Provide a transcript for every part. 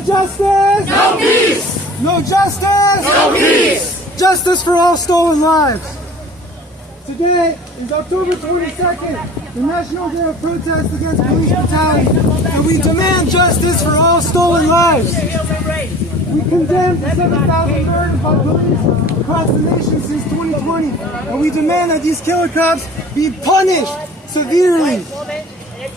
No justice! No peace! No justice! No peace! Justice for all stolen lives. Today is October 22nd, the National Day of Protest Against Police Brutality, and we demand justice for all stolen lives. We condemn the 7,000 murders by police across the nation since 2020, and we demand that these killer cops be punished severely.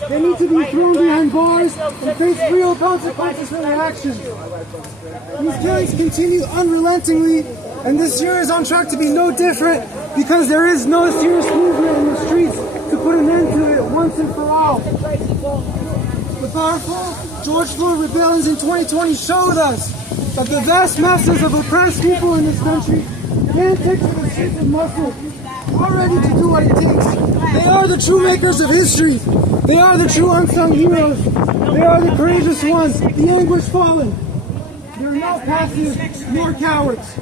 They need to be thrown behind bars and face real consequences for their actions. These killings continue unrelentingly, and this year is on track to be no different because there is no serious movement in the streets to put an end to it once and for all. The powerful George Floyd rebellions in 2020 showed us that the vast masses of oppressed people in this country can take to the streets with muscle, are ready to do what it takes. They are the true makers of history. They are the true unsung heroes. They are the courageous ones, the anguished fallen. They are not passive nor cowards.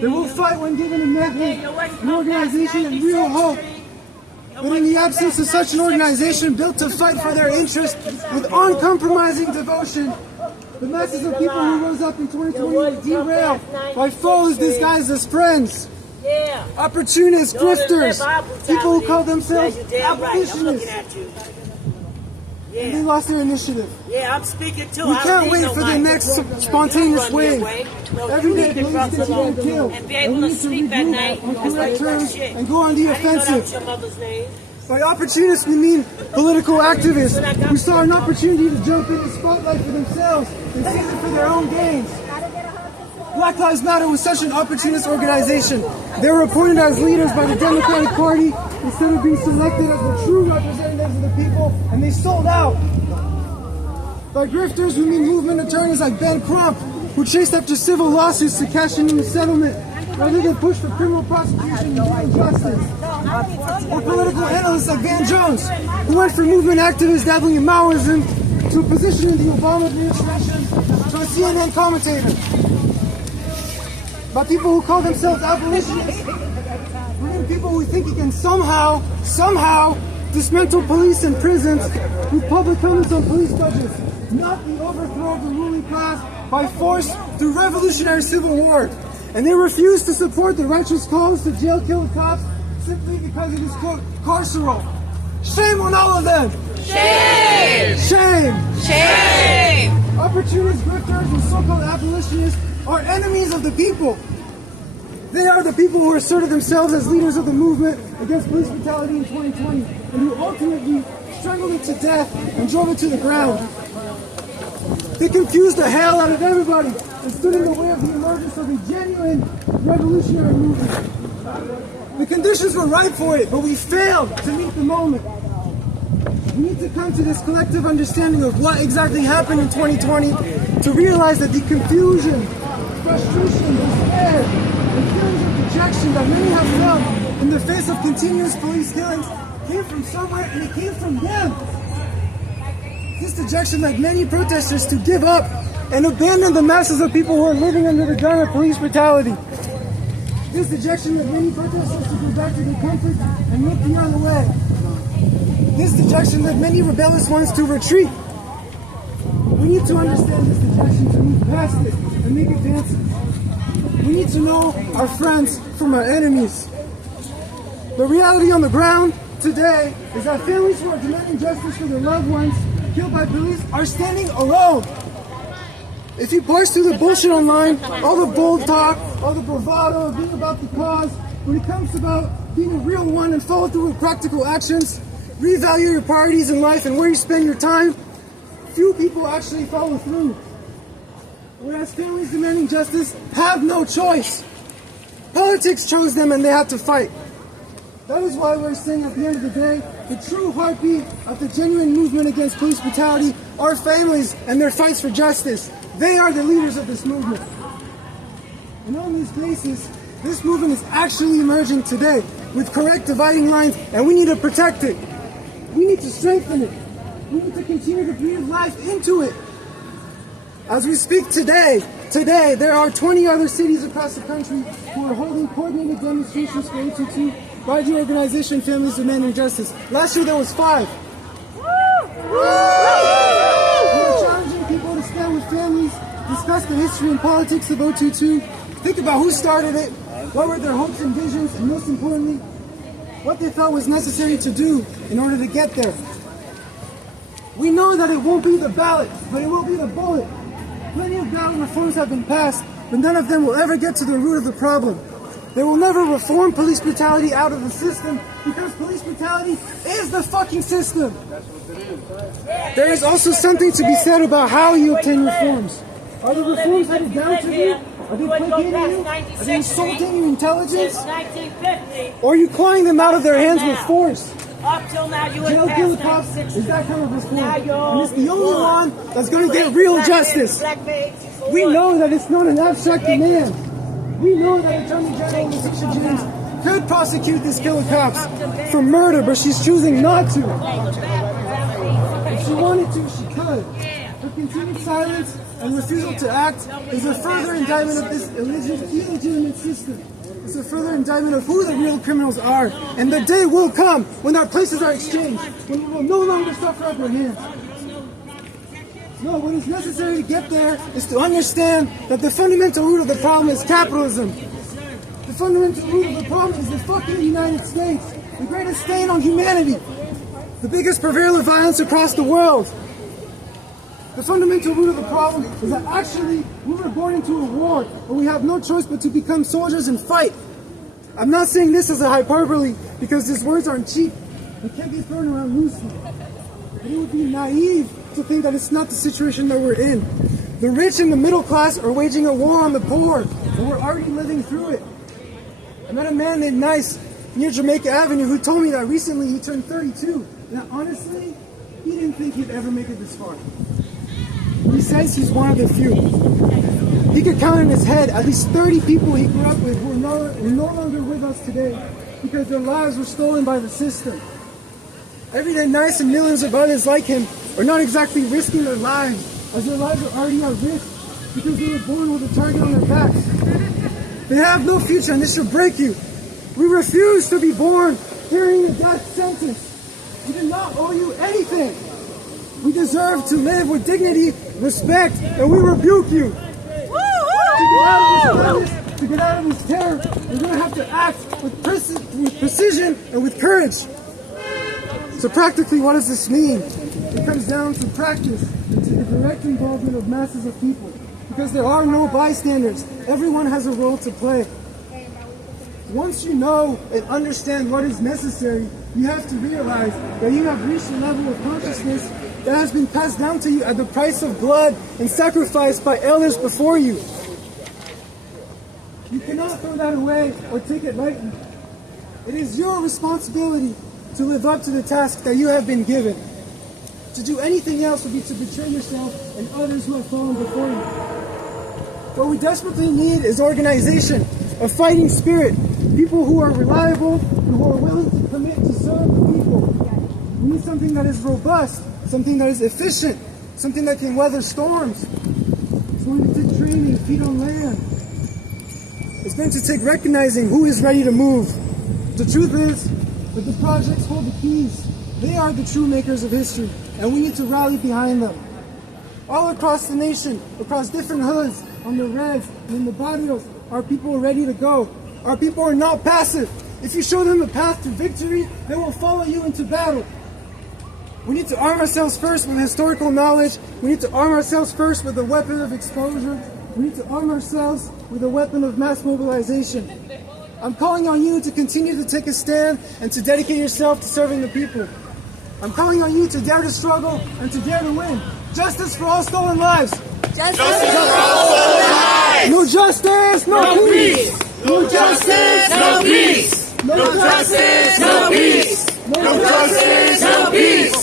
They will fight when given a method, an organization, and real hope. But in the absence of such an organization built to fight for their interests with uncompromising devotion, the masses of people who rose up in 2020 were derailed by foes disguised as friends. Opportunists, grifters, people who call themselves abolitionists. And they lost their initiative. Yeah, I'm speaking too. We can't wait for the next spontaneous wave. Every day police continue to kill, and be able to sleep at night on correct terms and go on the offensive. By opportunists, we mean political activists who saw an opportunity to jump in the spotlight for themselves and seize it for their own gains. Black Lives Matter was such an opportunist organization. They were appointed as leaders by the Democratic Party instead of being selected as the true representatives of the people, and they sold out. By grifters, we mean movement attorneys like Ben Crump, who chased after civil lawsuits to cash in the settlement, rather than push for criminal prosecution and justice. Or political analysts like Van Jones, who went from movement activists dabbling in Maoism to a position in the Obama administration to a CNN commentator. By people who call themselves abolitionists, we mean people who think you can somehow dismantle police and prisons with public comments on police budgets, not the overthrow of the ruling class by force through revolutionary civil war. And they refuse to support the righteous calls to jail kill the cops simply because it is, quote, carceral. Shame on all of them! Shame! Shame! Shame! Opportunists, grifters, and so-called abolitionists are enemies of the people. They are the people who asserted themselves as leaders of the movement against police brutality in 2020 and who ultimately strangled it to death and drove it to the ground. They confused the hell out of everybody and stood in the way of the emergence of a genuine revolutionary movement. The conditions were right for it, but we failed to meet the moment. We need to come to this collective understanding of what exactly happened in 2020 to realize that the confusion, frustration, despair, and feelings of dejection that many have felt in the face of continuous police killings came from somewhere, and it came from them. This dejection led many protesters to give up and abandon the masses of people who are living under the gun of police brutality. This dejection led many protesters to go back to their comfort and look the other way. This dejection led many rebellious ones to retreat. We need to understand this dejection to move past it and make advances. We need to know our friends from our enemies. The reality on the ground today is that families who are demanding justice for their loved ones killed by police are standing alone. If you parse through the bullshit online, all the bold talk, all the bravado, being about the cause, when it comes about being a real one and follow through with practical actions, revalue your priorities in life and where you spend your time, few people actually follow through. Whereas families demanding justice have no choice. Politics chose them and they had to fight. That is why we're saying at the end of the day, the true heartbeat of the genuine movement against police brutality are families and their fights for justice. They are the leaders of this movement. And on this basis, this movement is actually emerging today with correct dividing lines, and we need to protect it. We need to strengthen it. We need to continue to breathe life into it. As we speak today, there are 20 other cities across the country who are holding coordinated demonstrations for 822 by the organization Families Demanding Justice. Last year there was 5. Woo! Woo! history and politics of 022. Think about who started it, what were their hopes and visions, and most importantly, what they felt was necessary to do in order to get there. We know that it won't be the ballot, but it will be the bullet. Plenty of ballot reforms have been passed, but none of them will ever get to the root of the problem. They will never reform police brutality out of the system because police brutality is the fucking system. There is also something to be said about how you obtain reforms. Are the reforms headed down to you? Are they placating you? Are they insulting your intelligence? Or are you clawing them out of their hands with force? Up till now, you Jail ain't kill the passed cops 96. is that kind of reform. Now And it's the only one that's going to get real justice. We know that it's not an abstract demand. We know that Attorney General Letitia James could prosecute these killer cops for murder, but she's choosing not to. If she wanted to, she could. Her continued silence and refusal to act is a further indictment of this illegitimate system. It's a further indictment of who the real criminals are. And the day will come when our places are exchanged, when we will no longer suffer at their hands. No, what is necessary to get there is to understand that the fundamental root of the problem is capitalism. The fundamental root of the problem is the fucking United States, the greatest stain on humanity, the biggest purveyor of violence across the world. The fundamental root of the problem is that actually we were born into a war and we have no choice but to become soldiers and fight. I'm not saying this as a hyperbole because these words aren't cheap. They can't be thrown around loosely. It would be naive to think that it's not the situation that we're in. The rich and the middle class are waging a war on the poor, and we're already living through it. I met a man named Nice near Jamaica Avenue who told me that recently he turned 32, and that honestly, he didn't think he'd ever make it this far. He says he's one of the few. He could count in his head at least 30 people he grew up with who are no longer with us today because their lives were stolen by the system. Everyday Nice and millions of others like him are not exactly risking their lives, as their lives are already at risk because they were born with a target on their backs. They have no future and this should break you. We refuse to be born hearing a death sentence. We do not owe you anything. We deserve to live with dignity, respect, and we rebuke you. To get out of this terror, we're going to have to act with precision and with courage. So practically, what does this mean? It comes down to practice and to the direct involvement of masses of people. Because there are no bystanders. Everyone has a role to play. Once you know and understand what is necessary, you have to realize that you have reached a level of consciousness that has been passed down to you at the price of blood and sacrifice by elders before you. You cannot throw that away or take it lightly. It is your responsibility to live up to the task that you have been given. To do anything else would be to betray yourself and others who have fallen before you. What we desperately need is organization, a fighting spirit, people who are reliable and who are willing to commit to serve the people. We need something that is robust, something that is efficient, something that can weather storms. It's going to take training, feet on land. It's going to take recognizing who is ready to move. The truth is that the projects hold the keys. They are the true makers of history, and we need to rally behind them. All across the nation, across different hoods, on the reds and in the barrios, our people are ready to go. Our people are not passive. If you show them a path to victory, they will follow you into battle. We need to arm ourselves first with historical knowledge. We need to arm ourselves first with a weapon of exposure. We need to arm ourselves with a weapon of mass mobilization. I'm calling on you to continue to take a stand and to dedicate yourself to serving the people. I'm calling on you to dare to struggle and to dare to win. Justice for all stolen lives. Justice for all stolen lives. No justice, no peace. No justice, no peace. No justice, no peace. No justice, no peace.